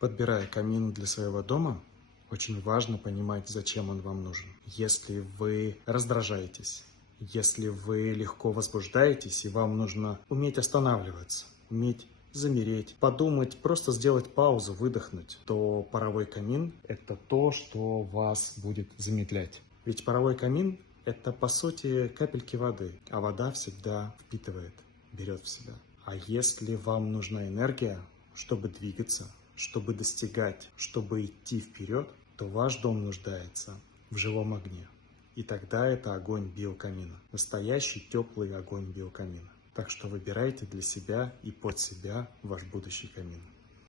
Подбирая камин для своего дома, очень важно понимать, зачем он вам нужен. Если вы раздражаетесь, если вы легко возбуждаетесь, и вам нужно уметь останавливаться, уметь замереть, подумать, просто сделать паузу, выдохнуть, то паровой камин – это то, что вас будет замедлять. Ведь паровой камин – это, по сути, капельки воды, а вода всегда впитывает, берет в себя. А если вам нужна энергия, чтобы двигаться, чтобы достигать, чтобы идти вперед, то ваш дом нуждается в живом огне. И тогда это огонь биокамина. Настоящий теплый огонь биокамина. Так что выбирайте для себя и под себя ваш будущий камин.